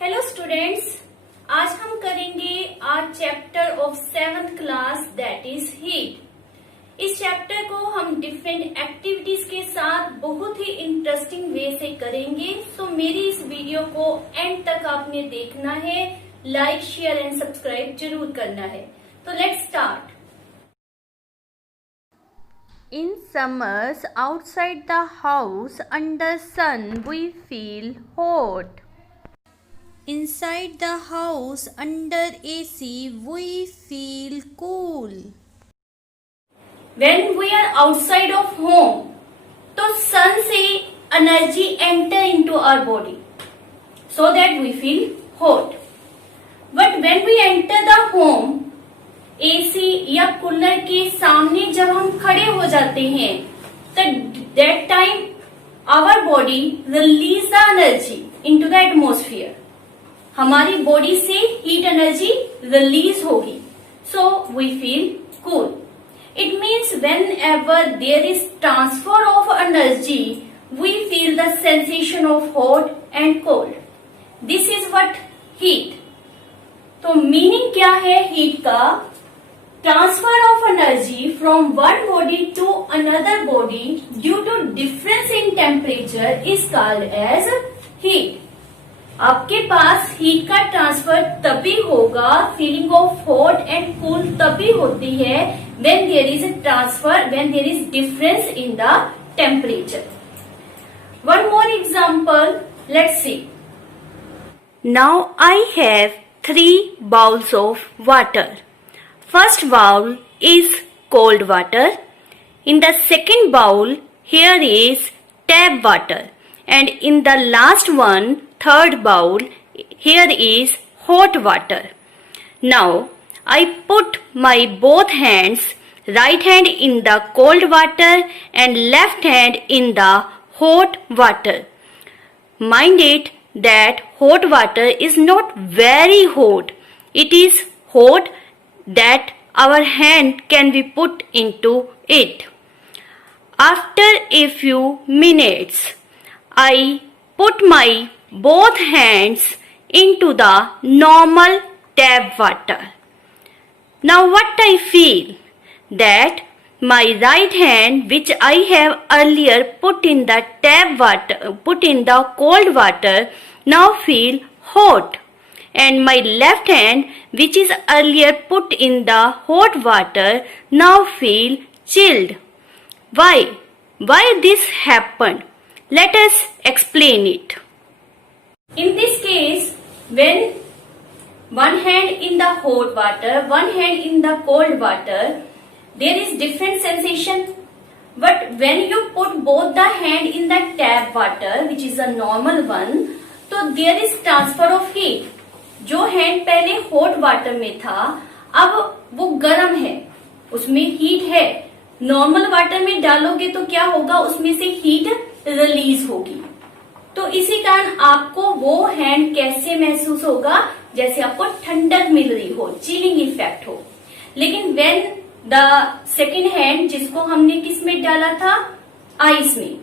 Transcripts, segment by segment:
Hello students, आज हम करेंगे our chapter of 7th class that is heat. इस चैप्टर को हम डिफरेंट एक्टिविटीज के साथ बहुत ही इंटरेस्टिंग वे से करेंगे। सो मेरी इस वीडियो को एंड तक आपने देखना है, लाइक शेयर एंड सब्सक्राइब जरूर करना है। तो let's start. In summers, outside the house, under sun, we feel hot. Inside the house, under AC, we feel cool. When we are outside of home, तो sun से energy enter into our body so that we feel hot. But when we enter the home, AC या cooler के सामने जब हम खड़े हो जाते हैं तो that time our body release the energy into the atmosphere. हमारी बॉडी से हीट एनर्जी रिलीज होगी, so we feel cool. It means whenever there is transfer of energy we feel the sensation of hot and cold. This is what heat. तो meaning क्या है heat का? Transfer of energy from one body to another body due to difference in temperature is called as heat. आपके पास heat का transfer तभी होगा, feeling of hot and cool तभी होती है when there is a transfer, when there is difference in the temperature. One more example, let's see. Now I have 3 bowls of water. First bowl is cold water. In the second bowl, here is tap water. And in the last one, third bowl, here is hot water. Now, I put my both hands, right hand in the cold water and left hand in the hot water. Mind it that hot water is not very hot. It is hot that our hand can be put into it. After a few minutes, I put my both hands into the normal tap water. Now what I feel? That my right hand, which I have earlier put in the tap water, put in the cold water, now feel hot. And my left hand, which is earlier put in the hot water, now feel chilled. Why? Why this happened? Let us explain it. In this case, when one hand in the hot water, one hand in the cold water, there is different sensation. But when you put both the hand in the tap water, which is a normal one, so there is transfer of heat. जो hand पहले hot water में था अब वो गर्म है, उसमें heat है। नॉर्मल वाटर में डालोगे तो क्या होगा, उसमें से हीट रिलीज होगी। तो इसी कारण आपको वो हैंड कैसे महसूस होगा, जैसे आपको ठंडक मिल रही हो, चिलिंग इफेक्ट हो। लेकिन व्हेन द सेकेंड हैंड, जिसको हमने किस में डाला था, आइस में,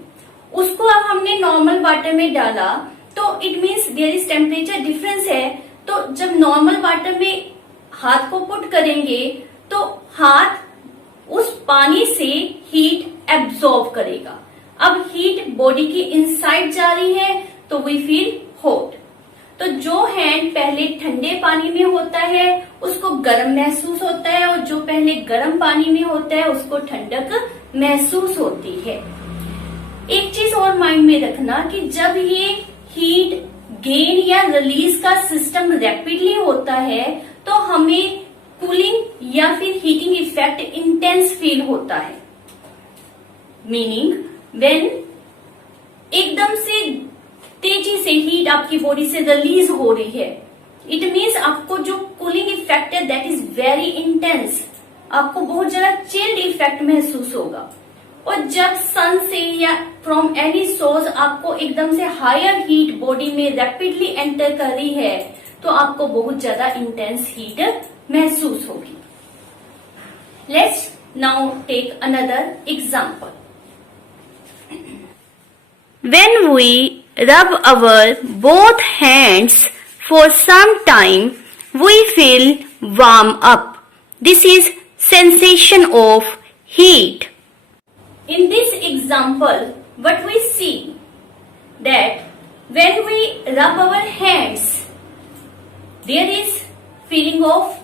उसको अब हमने नॉर्मल वाटर में डाला तो it means there is temperature difference है। तो जब नॉर्मल वाटर में हाथ को पुट करेंगे तो हाथ उस पानी से हीट एब्जॉर्ब करेगा। अब हीट बॉडी की इनसाइड जा रही है तो वी फील हॉट। तो जो हैंड पहले ठंडे पानी में होता है उसको गर्म महसूस होता है, और जो पहले गर्म पानी में होता है उसको ठंडक महसूस होती है। एक चीज और माइंड में रखना कि जब ये हीट गेन या रिलीज का सिस्टम रैपिडली होता है तो हमें कूलिंग या फिर हीटिंग इफेक्ट इंटेंस फील होता है। मीनिंग व्हेन एकदम से तेजी से हीट आपकी बॉडी से रिलीज हो रही है, इट मीन्स आपको जो कूलिंग इफेक्ट है दैट इज वेरी इंटेंस, आपको बहुत ज्यादा चिल्ड इफेक्ट महसूस होगा। और जब सन से या फ्रॉम एनी सोर्स आपको एकदम से हायर हीट बॉडी में रैपिडली एंटर कर रही है तो आपको बहुत ज्यादा इंटेंस हीट महसूस होगी। Let's now take another example. When we rub our both hands For some time, we feel warm up. This is sensation of heat. In this example, what we see that when we rub our hands, there is feeling of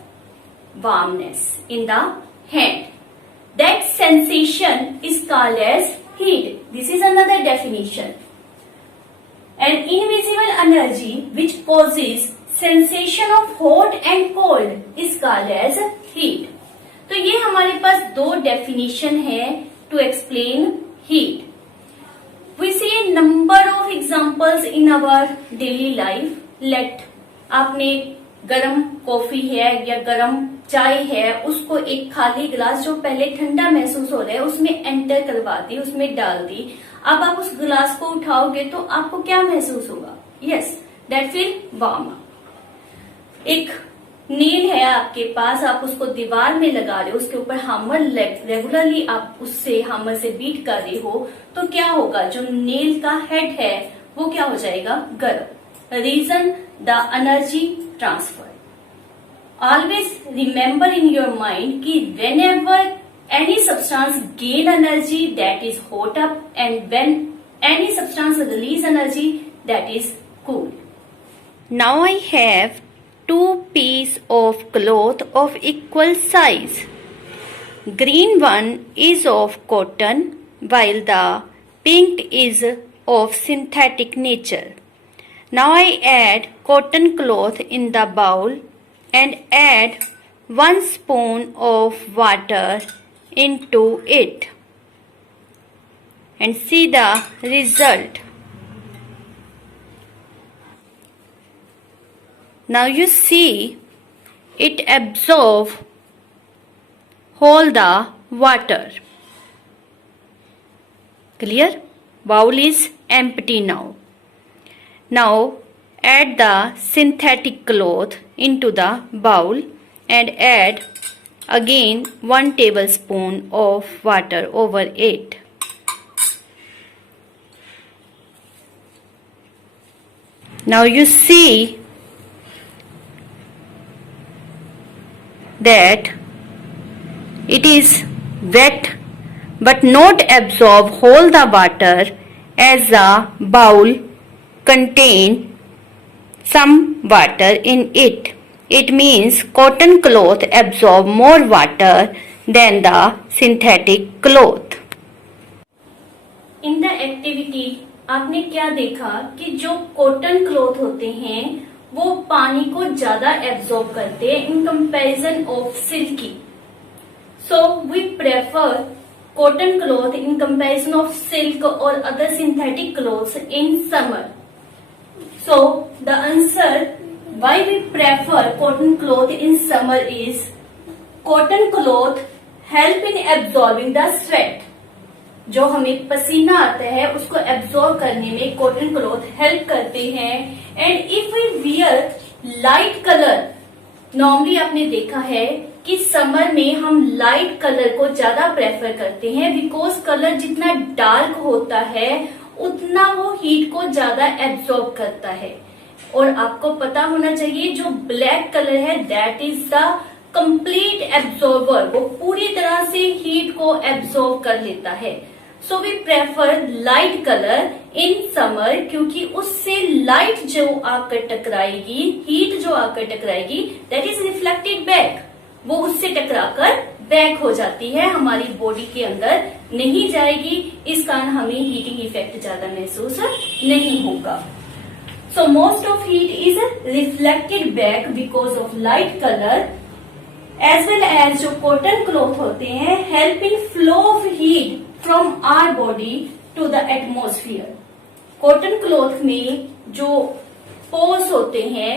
warmness in the hand. That sensation is called as heat. This is another definition. An invisible energy which causes sensation of hot and cold is called as heat. तो ये हमारे पास दो definition है to explain heat. We see a number of examples in our daily life. Let आपने गरम coffee है या गरम चाय है, उसको एक खाली गिलास जो पहले ठंडा महसूस हो रहा है उसमें एंटर करवा दी, उसमें डाल दी. अब आप उस गिलास को उठाओगे तो आपको क्या महसूस होगा? Yes, that feel warm. एक नील है आपके पास, आप उसको दीवार में लगा रहे हो, उसके ऊपर हैमर रेगुलरली आप उससे हैमर से बीट कर रहे हो, तो क्या होगा? जो नील का हेड है वो क्या हो जाएगा? गर्म. Reason the energy transfer. Always remember in your mind कि whenever any substance gain energy, that is hot up, and when any substance release energy, that is cool. Now I have two pieces of cloth of equal size. Green one is of cotton while the pink is of synthetic nature. Now I add cotton cloth in the bowl and add 1 spoon of water into it and see the result. Now you see it absorb all the water. Clear? Bowl is empty now. Now add the synthetic cloth into the bowl and add again 1 tablespoon of water over it. Now you see that it is wet but not absorb whole the water, as the bowl contain some water in it. It means cotton cloth absorb more water than the synthetic cloth. In the activity आपने क्या देखा कि जो cotton cloth होते हैं वो पानी को ज्यादा एब्जॉर्ब करते हैं in comparison of silky. So we prefer cotton cloth in comparison of silk और other synthetic cloths in summer. So the answer why we prefer cotton cloth in summer is cotton cloth help in absorbing the sweat. जो हमें पसीना आता है उसको absorb करने में cotton cloth help करते हैं. And if we wear light colour, normally आपने देखा है कि समर में हम लाइट कलर को ज्यादा प्रेफर करते हैं बिकॉज कलर जितना डार्क होता है उतना वो हीट को ज्यादा एब्जॉर्ब करता है. और आपको पता होना चाहिए जो ब्लैक कलर है that is the complete absorber, वो पूरी तरह से हीट को एब्जॉर्ब कर लेता है. So we prefer light colour in summer क्योंकि उससे लाइट जो आकर टकराएगी, हीट जो आकर टकराएगी दैट इज रिफ्लेक्टेड बैक, वो उससे टकराकर बैक हो जाती है, हमारी बॉडी के अंदर नहीं जाएगी. इस कारण हमें हीटिंग इफेक्ट ज्यादा महसूस नहीं होगा. So most of heat is reflected back because of light color, as well as जो cotton cloth होते हैं help in flow of heat from our body to the atmosphere. Cotton cloth में जो pores होते हैं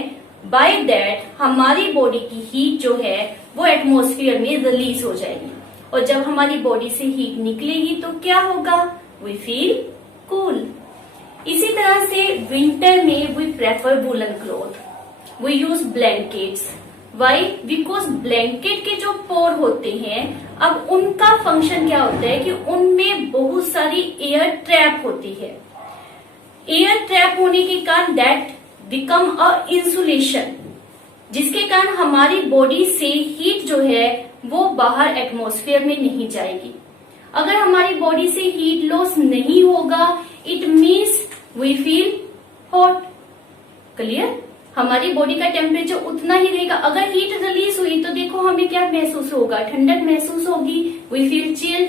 by that हमारी body की heat जो है वो एटमोस्फियर में रिलीज हो जाएगी. और जब हमारी बॉडी से हीट निकलेगी तो क्या होगा? We feel cool. इसी तरह से विंटर में we prefer woollen cloth, we use blankets. Why? Because blanket के जो पोर होते हैं अब उनका फंक्शन क्या होता है कि उनमें बहुत सारी एयर ट्रैप होती है. एयर ट्रैप होने के कारण दैट बिकम अ इंसुलेशन, जिसके कारण हमारी बॉडी से हीट जो है वो बाहर एटमॉस्फेयर में नहीं जाएगी। अगर हमारी बॉडी से हीट लॉस नहीं होगा, it means we feel hot. Clear? हमारी बॉडी का टेम्परेचर उतना ही रहेगा। अगर हीट रिलीज हुई तो देखो हमें क्या महसूस होगा, ठंडक महसूस होगी, वी फील चिल।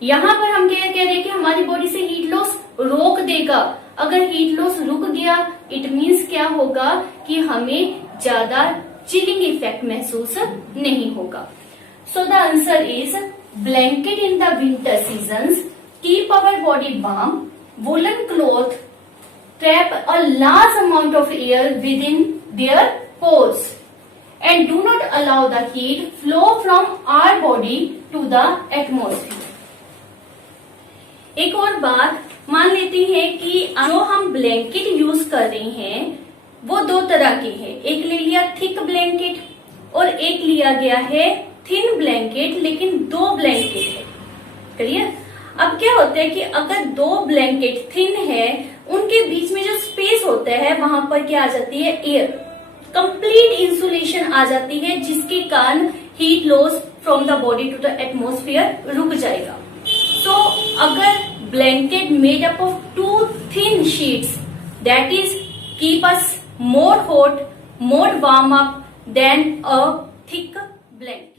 यहाँ पर हम क्या कह रहे हैं कि हमारी बॉडी से हीट लॉस रोक देगा। अगर हीट लॉस रुक गया, इट मीन्स क्या होगा कि हमें ज्यादा चिलिंग इफेक्ट महसूस नहीं होगा। So the answer is blanket in the winter seasons keep our body warm, woollen cloth trap a large amount of air within their pores and do not allow the heat flow from our body to the atmosphere. एक और बात मान लेते हैं कि जो हम blanket use कर रहे हैं वो दो तरह के हैं। एक ले लिया थिक ब्लैंकेट और एक लिया गया है थिन ब्लैंकेट, लेकिन दो ब्लैंकेट है। क्लियर? अब क्या होता है कि अगर दो ब्लैंकेट थिन है, उनके बीच में जो स्पेस होता है वहां पर क्या आ जाती है, एयर, कंप्लीट इंसुलेशन आ जाती है, जिसके कारण heat loss from the body to the atmosphere रुक जाएगा। सो अगर blanket made up of two thin sheets, that is keep us more hot, more warm up than a thick blanket.